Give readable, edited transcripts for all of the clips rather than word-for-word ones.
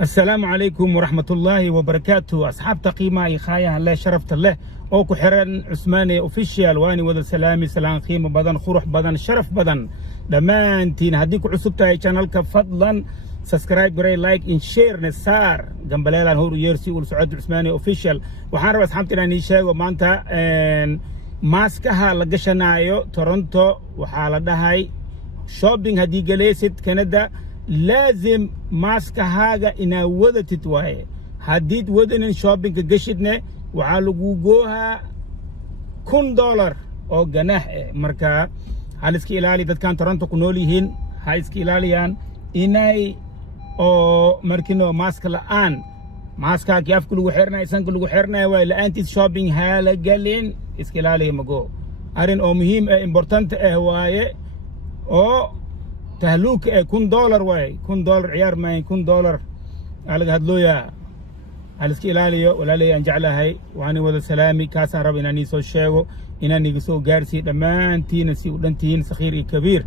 السلام عليكم ورحمة الله وبركاته. أصحاب تقييمة إخايا الله شرفت الله أو كحرن عثماني أوفيشيال واني وذا سلامي سلام خيمة بدن خروح بدن شرف بدن دمانتين هديكو عصب تاي channel كفضلا سبسكرايب بري لايك إن شير نسار جنبلالا هورو يرسي والسعود عثماني أوفيشيال وحان ربا أصحابتنا نيشاق ومانتا ماسكها لقشنايو تورنتو وحالدهاي شوبينج هدي جليست كندا لازم ماسكة هاجا إنا وذتت واي هديد وذن شوبينج قشدنا وعالقوقوها $1 أو جناح مركا هالسكي إلالي داد كان تورنتو كنوليهن هايسكي إلاليان إناي أو مركينو ماسكة الآن ماسكة كيف كلو حرنا إنسان كلو حرنا ولا أنت شوبينج هالا قالين إسكي إلالي مجو أرين أو مهم إمبورتانت هواي أو تهلوك $1 واي $1 عيار ما $1 على هدلويا على سكيلاليو ولا لي أنجعلها هاي وأنا وذا سلامي كاسا رب إنني سو شاو إنني جسو جارسي دمان تين سي ودنتين صغير كبير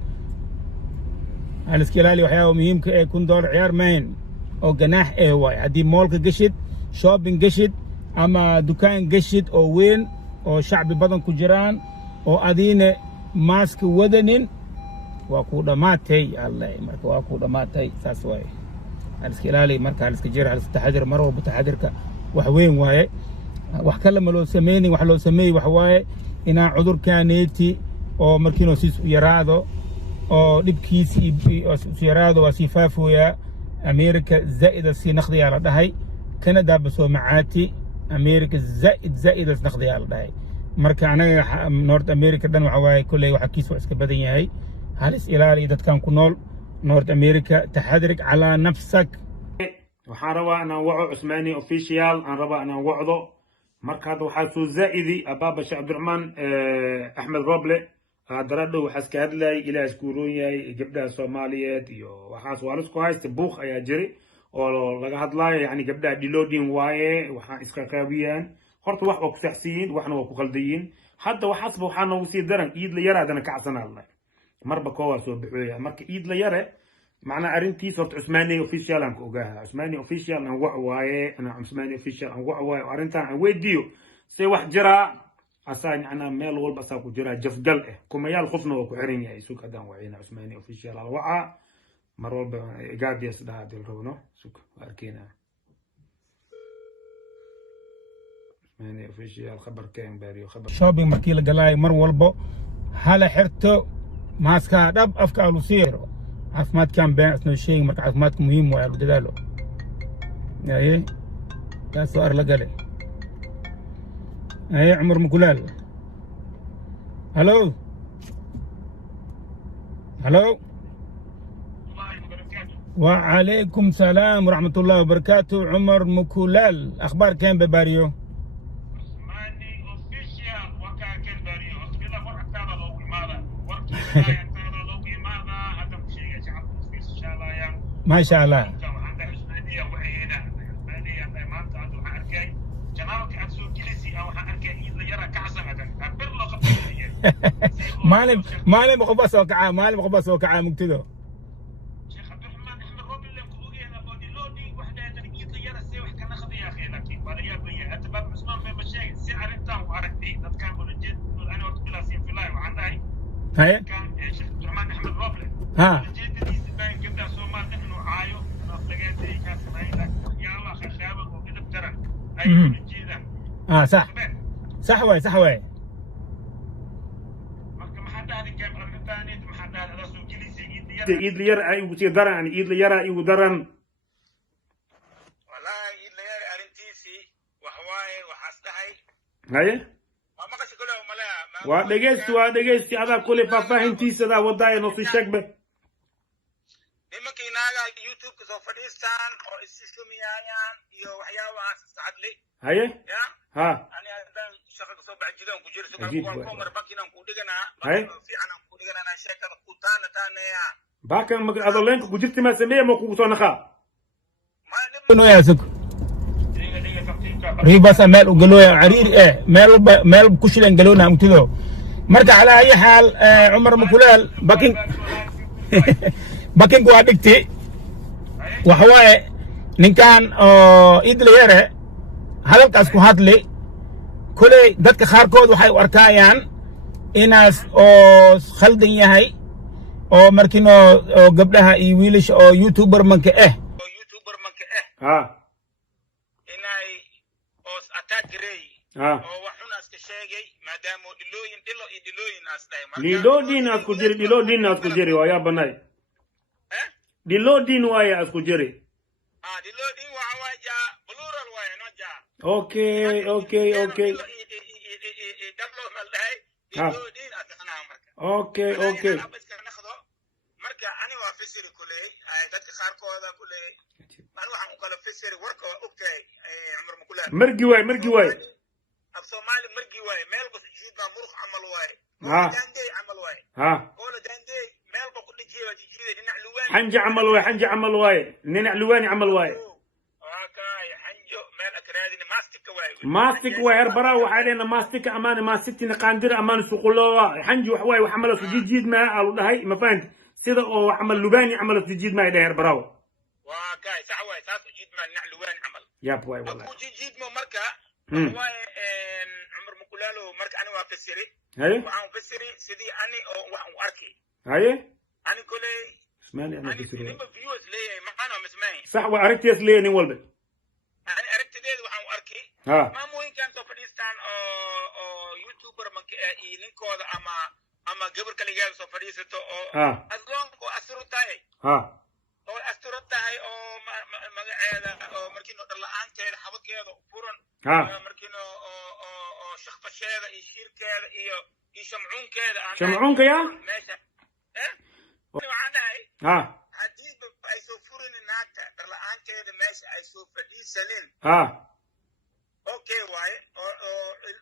على سكيلاليو حياة مهم $1 عيار ماين أو جناح واي عدي مولك جشد شوبين جشد أما دكان جشد أو وين أو شعب بدن كجران أو أدين ماسك وذنين وأكو دماتي الله مركو وأكو دماتي ساسوي هالسكيلالي مركا هالسكجير هالستحجر مرو بتحجرك وحوين واي وحكلم لو سميني وحلو سمي وحواي إنا عذر كانيتي أو مركينو سيس يرادو أو لبكيسي يرادو وسيفافو يا أمريكا زائد سي نخذي على دهي كندا بسو معاتي أمريكا زائد نخذي على دهي مركا أنا نورت أمريكا دان وحواي كله وحكيسو اسك بدن ياهي هالس إلالي إذا كان كنول نورت أمريكا تحذرك على نفسك waxaan rabaa inaan waco cusmaani official aan rabaa inaan wacdo marka hadda waxaa soo zaa'idi abaaba sheekh cabdiraxmaan axmed roble daradhow waxaa iska hadlayay ilaah isku roon yahay gabdhaha soomaaliyeed iyo waxaas waa lisku haysta buuq ayaa jiri oo laga hadlaayo yani gabdhaha dhiloodin waaye waxaa iska qaabiyaan horta wax waa ku saxsiyiin waxna waa ku qaldayiin hadda waxaasba waxaa noogu sii daran iid la yaraadana kacsanaa marba koowaa soo baxooya marka iid la yare معنى أرنتي صرت عثماني أوفيشال أنك أجاها عثماني أوفيشال أن وعواي أنا عثماني أوفيشال أن وعواي وأرنتا عن ويديو سي واحد جرا أصاني أنا ميل وول بس أكو جرا جف قلقه كم يال خفنا وكحرين يا سوق أدم وعينا عثماني أوفيشال على وعاء مرول بقعد يسدا هذا الرونو سوق أركينا عثماني أوفيشال خبر كين باريو خبر شوبينج مركي لقلاي مرول بو هلا حرتو ماسكا دب أفكار لسيرو عفمات كان بين أثناء الشيء مرك عفمات مهم وعلو دلالو أيه لا سؤال لقلي أيه عمر مقلال هلو هلو وعليكم السلام ورحمة الله وبركاته عمر مكولال أخبار كان بباريو عثماني أوفيشال وكاكل باريو أخبار فرق تابع لو ماذا ما شاء الله مالي مخبص وكعا مالي مخبص وكعا مقتدو شيخ عبد الرحمن احمد روبي اللي مكوغي انا بودي لودي وحده تنقيط لي يرى سي وحكا ناخذ يا اخي لكن ولا يا بيا انت باب عثمان في مشاكل سعر انت وعرفتي دات كان بولجيت انا وقت بلا سي في لاي وعندي هاي كان شيخ عبد الرحمن احمد روبي ها صح صح واي صح واي ايد لي يرى اي وسي درن يعني ايد لي يرى اي ودرن والله ايد لي يرى ارنتيسي وحواي وحاستحي هاي ما مقش كله ملا ودغيستي هذا كل فاهمتيس هذا وداي نص شكبه nimankii naaga youtube ka soo fadhiistaan oo isisumiyayaan iyo waxyaabaha sacadli haye ya ha ani hadan shaqo soo baxjidaan ku jirto kan ko mar bakinan ku dhiganaa haye fiican ku dhiganaa sheekada ku taanaya bakan mag adolenka ku jirti ma sameeyay ma ku soo naqa no yaasuk ريباس مال وقالوا عرير ايه مال كشلن قالوا لنا مكتدو مركا على اي حال عمر مكولال باكين باكين قوادكتي وحواي ninkan oo idla yare hadalkaas ku hadli kuley dadka qaarkood waxay u arkayaan inaas oo khaldan yahay oo markino oo gabdhaha iyo wiilasha oo youtuber manka ha inay os attack grey ha oo waxuna iska sheegay maadaama dhilooyin as dhahay dilodin aad ku jiri waa yaa banay dilodin waa yaa isku jiri dhilooyin waxa waa jaa plural waa no jaa okay dablo mal dhahay Ha. dhilooyin asana marka okay marka ani waa fisiri kuley dadka qaarkooda kuley ani waxaan u kala fisiri warka waa ogtahay cumar makula margi waay af Soomaali margi waay meel bas jiidna murq amal waay Ha. dandey amal waay ha oo dandey meel ba ku dhijiyo dhinac luwaan xanji camal waay ninac luwaani camal waay waakay xanjo meel akraadina mastic waay herbara waxaa dheena mastic amaana masticina qaandira amaana suqulowa xanji wax waay wax amala sujiid ma alu dhahay ma fahanti sida oo wax amal lubaani amala sujiid ma dhahay herbara waakay sax waay taas ujiid ma dhinac luwaan amal yap waay wallahi aku jiid mo marka waay cumar makulaalo marka ani waa fasiri haye waxaan fasiri sidii ani oo wax u arkay haye ani kuley ismaani ana ani fasiri nimba viewers leeyahay maxaana mismayn sax waa aragtiis leeyahay walba ani aragtideeda waxaan u arkay ha maamooyinkan soo fadhiistaan oo youtuber manka iyo ninkooda ama gabar kaligeeda soo fadhiisato oo ha adoonku asturo tahay ha oo asturo tahay oo magaceeda oo markiino dhala'aanteeda xabadkeeda furan ha markiino oo shaqfasheeda iyo shiirkeeda iyo shamcuunkeeda shamcuunka yaa meesha waxaan dhahay ha haddii ay soo furin naagta dhala'aanteeda meesha ay soo fadhiisanin ha okay waaye oo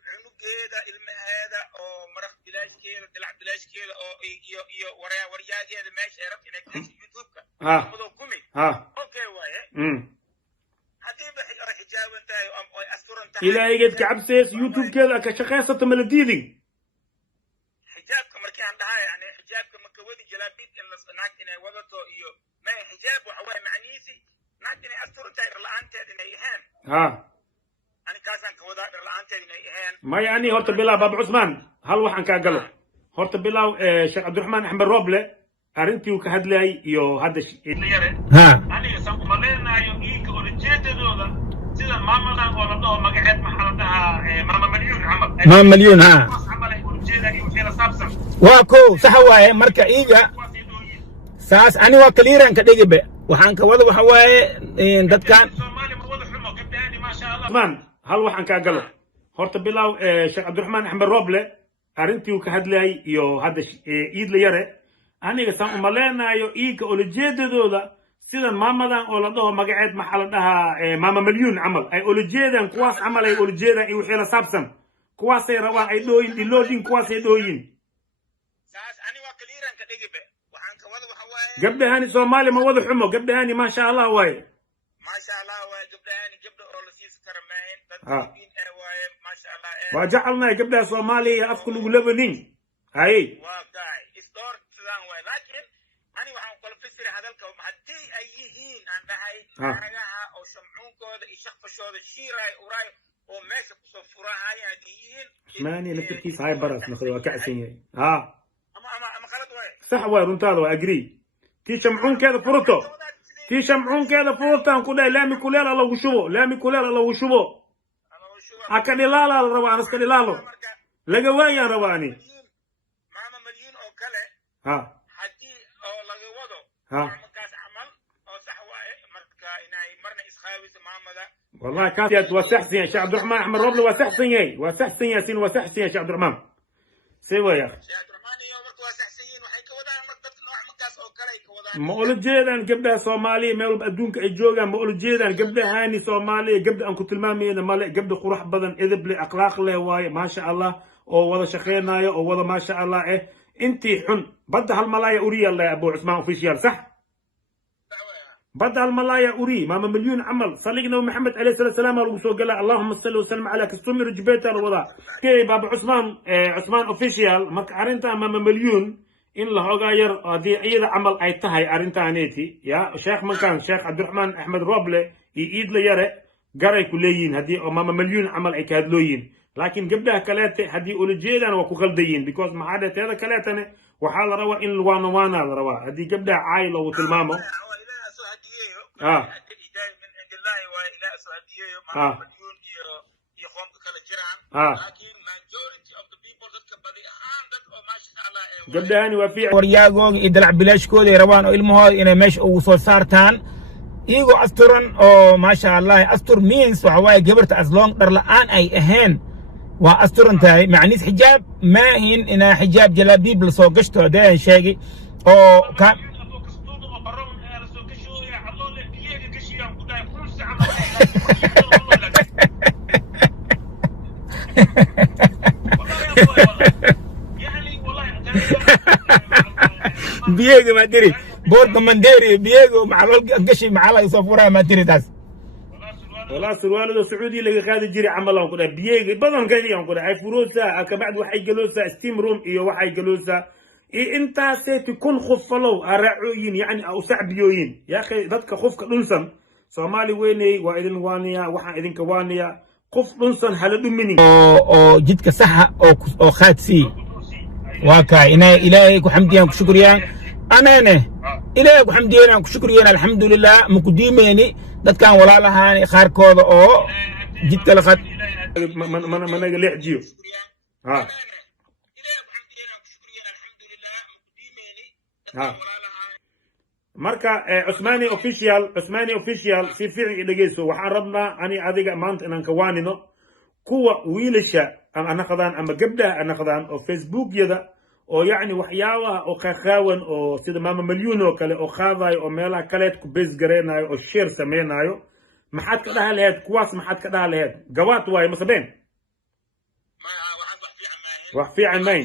cunugeeda ilmaheeda oo maraq bilaashkeeda dilac bilaashkeeda oo iyo waryaageeda meesha ay rabta inay gasho youtube-ka ha kumi ha okay waaye haddii ba ay xijaaban tahay oo ay asturan tahay ilaahigeed ka cabseys youtube-keeda ka shaqaysato mala diidin xijaabka markii aan dhahay yani xijaabka marka wadi jalaabid in naag inay wadato iyo ma xijaab waxa waaye macnihiisi naag inay asturan tahay dhar-la'aanteed inay ahaan ha ani kaasaan ka wadaa dhar-la'aanteed inay ahaan maya ani horta bilaaw baaba cusmaan hal waxaan kaa galo horta bilaaw sheekh cabdiraxmaan axmed roble arrintii uu ka hadlayay iyo hadda yare ha aniga san kuma leenayo iinka ulajeedadooda sida maamadan oo la dhaho magaceed maxaa la dhahaa maama malyuun camal ma milyan ha camal ay ulajeeda iyo wixii la saabsan waa ko sax waaye marka iiga saas ani waa kaliiran ka dhigibe waxaan ka wada waxa waaye dadkan soomaali ma wada xumo gabdhahaani maasha allah cusmaan hal waxaan kaa galo horta bilaaw sheekh cabdiraxmaan axmed roble arrintii uu ka hadlayay iyo hadda iidla yare aniga san uma leenayo iinka ulajeedadooda sida maamadan oo la dhaho magaceed maxaa la dhahaa maama malyuun camal ay ulajeedaan kuwaas camal ay ulajeedaan iyo wixii la saabsan kuwaasay rabaan ay dhooyin dhiloodin kuwaasay dhooyin saas ani waa kaliiran ka dhigibe waxaan ka wada waxa waaye gabdhahani soomaali ma wada xumo gabdhahani maasha allah waaye maasha allah waaye gabdhahaani gabdha oo la siis karamayn dad Ah. diin waaye maasha allah waa jecelnahay gabdhaha soomaaliya iyo afka lagu labanin haye waa tahay isdoor sidaan waaye laakiin ani waxaan kala fasiri hadalka haddii ay yihiin aan dhahay Ah. naagaha oo shamcuunkooda iyo shaqfashooda shiiraay uraay oo meesha kusoo furahayaan yihiin maani naftirkiisa hay baras noqday waa kacsan yahay ha ama qalad waaye sax waay runtaada waa agree tii shamcuunkeeda furato tii shamcuunkeeda furutaan ku dhahay laami kuleel ha lagu shubo laami kuleel ha lagu shubo ha ka dhilaala la rabo aan iska dhilaalo marka laga waayaan rabaa ani maama malyiin oo kale ha haddii oo laga wado ha markaas camal oo sax waaye marka inay marna iskhaawiso maamada والله كانت وسحسن يا شيخ عبد الرحمن احمد روبل وسحسن ياسين وسحسن يا شيخ عبد الرحمن سوى يا اخي sheekh abdiraxmaan iyo marka waa saxsayiin waxay ka wadaan mar dadka nooc markaas oo kale ay ka wadaan ما اقول جيدان قبلها صومالي ما يقول ادونك اجوغا ما اقول جيدان قبلها هاني صومالي قبل ان كنت المامي انا مالي قبل قروح بدن اذب لي اخلاق له واي ما شاء الله او ولا شقينايا او ولا ما شاء الله ايه انت حن بدها الملايا اوري الله يا ابو عثمان اوفيشيال صح بدها الملايا أوري ماما مليون عمل صلينا محمد عليه الصلاة والسلام وسوق له اللهم صل وسلم على كستومي رجبيت الوضع كي بابا عثمان عثمان اوفيشيال مك عرنتا ماما مليون in la hogaa yar haddii iyada camal ay tahay arrintaaneti ya sheekh mankan sheekh cabdiraxmaan axmed roble iyo iidla yare garay ku leeyihiin haddii oo maama malyuun camal ay ka hadlooyiin laakiin gabdhaha kaleete haddii ula jeedaan waa ku qaldayiin because maxaa dhe teeda kaleetane waxaa la rabaa in waana la rabaa haddii gabdhaha caay loogu tilmaamo gabdhahani waa fiican waryaagooga iyo dalac bilaashkooda ay rabaan oo ilmahooda inay meesha ugu soo saartaan iyagoo asturan oo maasha allah astur means waxa waaye gabarta asloong dhar la'aan ay ahayn waa asturan tahay macniis xijaab maahin inaa xijaab jalaabiib lasoo gashto hadee sheegi oo ka بيجي ما تدري بورد منديري بيجي مع القشي مع الله يصفرها ما تدري تاس والله سروال السعودي اللي قاعد يجري عمله كده بيجي بدن كذي يوم كده هاي فروسة كبعد وحي جلوسة ستيم روم إيه وحي جلوسة إيه أنت ستكون خفلو أرعوين يعني أو سعبيوين يا أخي ذاتك خفك لنسن صومالي ويني وإذن وانيا وحا إذن كوانيا خف لنسن هل دمني أو جدك صحة أو خاتسي واكا إنا إلهي وحمديان وشكريان أنا إلهي وحمديان وشكريان الحمد لله مقدميني دad kan walaalahaan qaarkooda oo jidka la qad mana leexjiyo marka Usmani official si fiican dhageyso waxaan rabnaa ani adiga maanta inaan ka waanino kuwa wiilasha ama qadaan ama gabdhaha ana qadaan oo Facebook-yada oo yani waxyaabaha oo qaqaawan oo sida maama malyuun oo kale oo qaadayo oo meelaha kale ku base gareenayo oo share sameeynayo maxaad ka dhaha lahayd kuwaas maxaad ka dhaha lahayd gawaad waay ma sabeen wax fiican mayn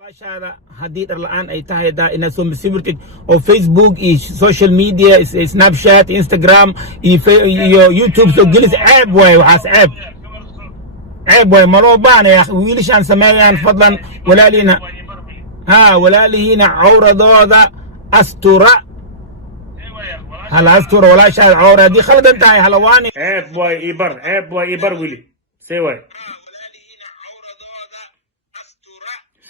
maashada haddii dhar la'aan ay tahay daa inaad soo masibirtid oo Facebook iyo social media Snapchat Instagram iyo YouTube soo gelis ceeb waay waxaas ceeb عيب وي مروبان يا اخي ويلشان سمايان فضلا ولا لينا ولا لينا عورة ضوضة أستورة هلا أستورة ولا شاي عورة دي خلد انتهي هلواني عيب وي إبر ولي سوي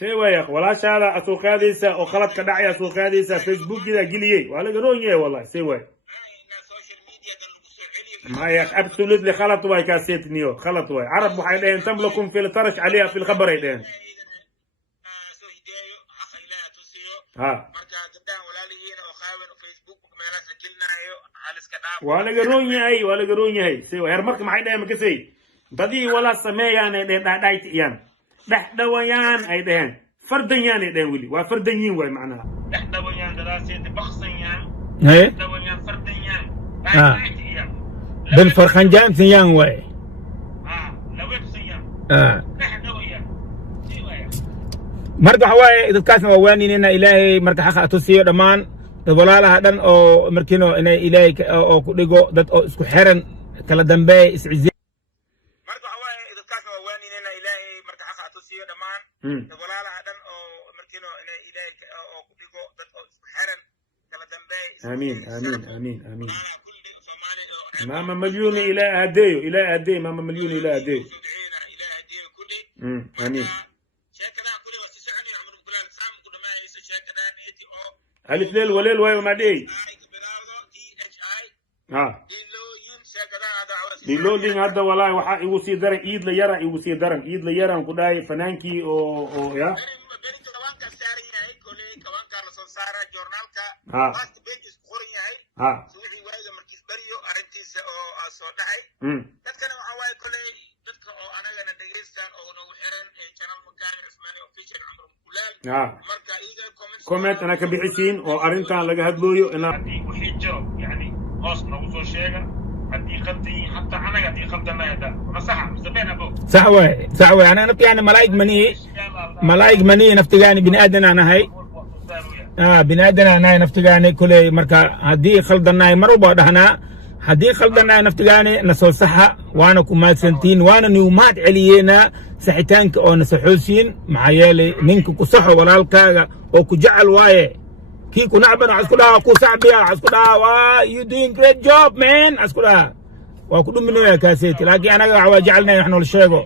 سوي يا اخي ولا شاي أسوق هذه أو خلط كدعي أسوق هذه فيسبوك كذا قليه ولا قروني والله سوي ما ياك ابسولوتلي خلط واي كاسيت نيو خلط واي عرب وحيدين تملكم في الطرش عليها في الخبر يدين ولا قروني هاي سوى هرمك ما حيدين مكسي بدي ولا سميان يدين دايت يان دحدويان ايدين فرديان يدين ولي وفرديين واي معناها دحدويان دراسه بخصيان دحدويان فرديان بالفرخان جام سيان واي لويب سيان نحن وياه مرقح واي إذا كاسم ووانينينا إلهي مرقح حقا أتوسيو دمان دولالها دان أو مركينو إنا إلهي أو كوديغو دات أو اسكو حيران كلا دنباي إسعزي مرقح واي إذا كاسم ووانينينا إلهي مرقح حقا أتوسيو دمان دولالها دان أو مركينو إنا إلهي أو كوديغو دات أو اسكو حيران كلا دنباي آمين ماما مليون إلى هديه ماما مليون إلى هديه آمين ألف ليل وليل واي وما دي ليلولين هذا والله وحا يوصي درن إيد ليران كداي فنانكي أو يا dadkana waxa way kulay dadka oo anagana dhageystaan oo nagu xiran ee channel Makari Usmani official Umar Kulal marka iiga comment ana ka bixisiin oo arintan laga hadlooyo ina wixii jiro yani hoos nagu soo sheega hadii qadii hatta anaga hadii qadana hada masaxa sabeen abo صح واي انا نفتي يعني ملايك مني نفتي بني ادم انا هاي بني ادم انا نفتي كل مركا هدي خلدنا مروبا دهنا haddii khaldana naftigaani na soo saxa waana ku mahadsantiin waana niu mahad celiyeynaa saxitaanka oo na saxoosiin maxaa yeelay ninka ku saxo walaalkaaga oo ku jecel waaye kii ku nacban waxaa isku dhahaa ku sacbiya waxaa isku dhahaa waa you doing great job man waxaa isku dhahaa waa ku dhuminaya kaaseeti laakiin anaga waxaa jecelnahay wax noola sheego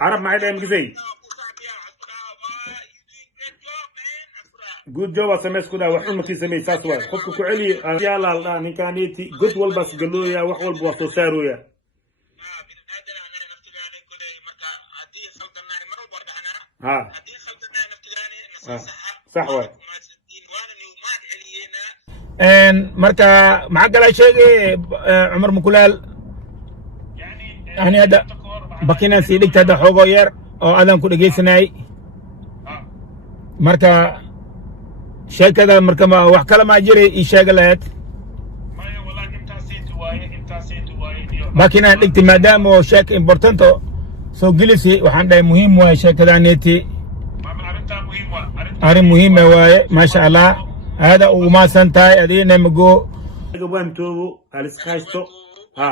عرب معي ده مجزي good job اسمس كده وحول ما تسمي ساسوا خدك كعلي يلا لا نكانيتي good والبس قالوا يا وحول بوقت ساروا يا ها صح واي ان marka maxaa kala sheegay Umar Mukulaal yani hada bakinan si dhigta hada xogo yar oo adan ku dhageysanay marka sheekada marka wax kala ma jiray ii sheegaleed bakinan dhigta maadaama oo sheek important soo gelisi waxaan dhahay muhiim waay sheekadaaneti arrin muhiim waaye ma sha Allah هذا وما سنتاي أدينا مجو جوان توبو الاسكايستو ها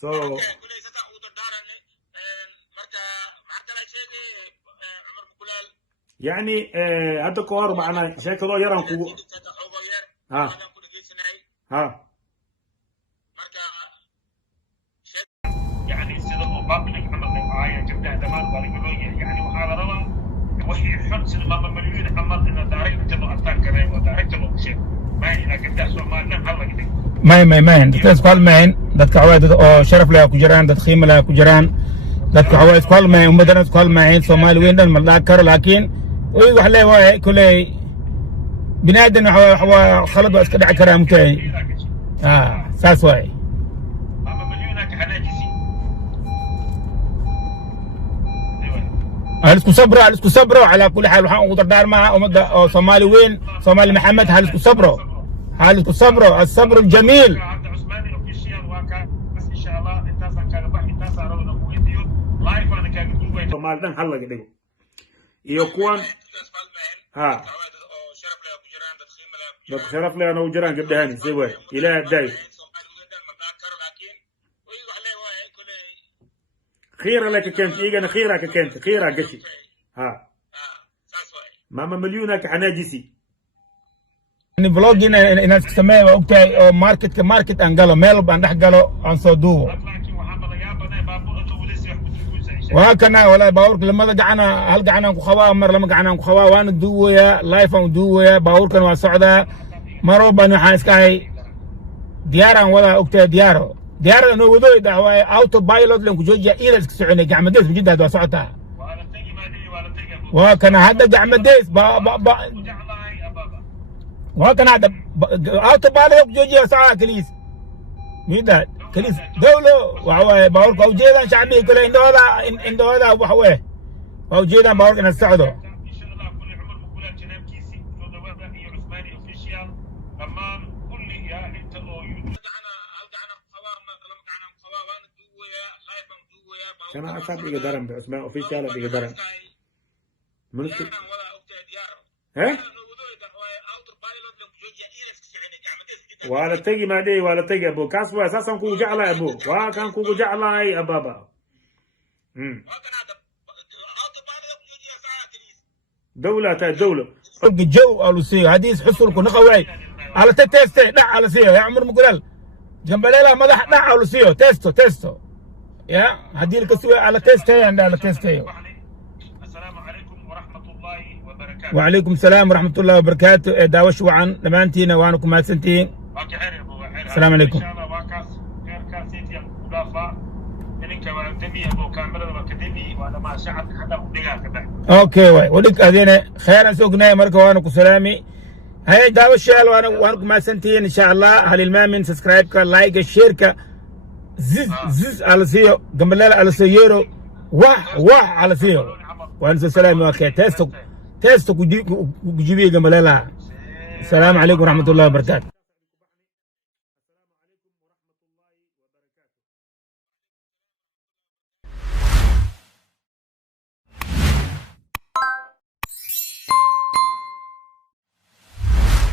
so يعني هذا كوار معنا شيء كذا يران كو ها يعني سيدو بابليك عمل معايا جبنا دمان بالقلوية يعني وحال روا وحي حد سيدو ماما مليون عمل إنه دايركت لو أتاك كريم ودايركت لو شيء ما هي أكيد سومالنا هلا كده ما dadkaas qalmeen dadka xawayd oo sharaf leh ku jiraan dad qiimo leh ku jiraan dadka xawayd qalmeen ummadana qalmeen Soomaali weyn dhan ma la karo laakiin way wax leeyahay kulay binaadan waxa khalad waa iska dhici karaa mutay saas way mama مليون كحناجسي هلسكو صبروا على كل حال waxaan ugu dardaar maaha ummadda oo Soomaali weyn Soomaali Maxamed halisku صبروا الصبر الجميل عثماني اوفيشال واكا بس ان شاء الله انت كان بحي انت صاروا لو فيديو لايف انا كان دوبي Soomaali dan hal laga dhigo iyo kuwan dad sharaf leh oo jiraan gabdhahan si way ilaa day خيرة لك كنت إيجانا خيرة قشي ماما مليونك حناجسي يعني فلوجين الناس تسميه وقتها أو ماركت أنقله ميل بندحقله عن صدوه وهكذا ولا باورك لما قعنا هل قعنا نخوا مر لما قعنا نخوا وانا دويا لايف دويا باورك واسعدا مروبا نحاس كاي ديارا ولا وقتها ديار انه وضوء دعوه اوتو بايلوت لنكو جوجيا الى سكسعني قعمديس بجد هذا سعتها وكان هذا قعمديس وكان هذا اوتو بايلوت جوجيا ساعه كليس ميداد كليس دولو وهو باورك او جيدا شعبي كله عنده هذا وحوه او جيدا باورك نساعده ان شاء الله كل عمر بقولات جناب كيسي عثماني اوفيشال تمام كل يا انت كان أصاب يقدرن بأسماء أوفيشال يقدرن منك ها ولا تجي ما دي ولا تجي أبو كاسوا أساسا كو جعلا أبو وكان كو جعلا أي أبابا دولة الجو على سي حديث حصل كنا قوي على تيست لا على سي يا عمر مقول جنب ليلة مدح لا على سي تيستو يا هدي لك سوي على تيستي عند على تيستي السلام عليكم ورحمة الله وبركاته وعليكم السلام ورحمة الله وبركاته داوش وعن لمانتينا وانكم ما سنتين السلام عليكم إن شاء الله واكاس غير كاسيتي مدافع إنك وأنتمي أبو كاميرا وأكاديمي وأنا ما شعب حدا ودقا كذا أوكي واي ودك أذينا خيرا سوقنا مركو وانكم سلامي هاي داوش وانكم ما سنتين إن شاء الله هل المامن سبسكرايب لايك الشركة زز على سيو قبل على سيرو واه على سيو وانسى سلام اوكي تيستو كجيبي قبل السلام عليكم ورحمه الله وبركاته.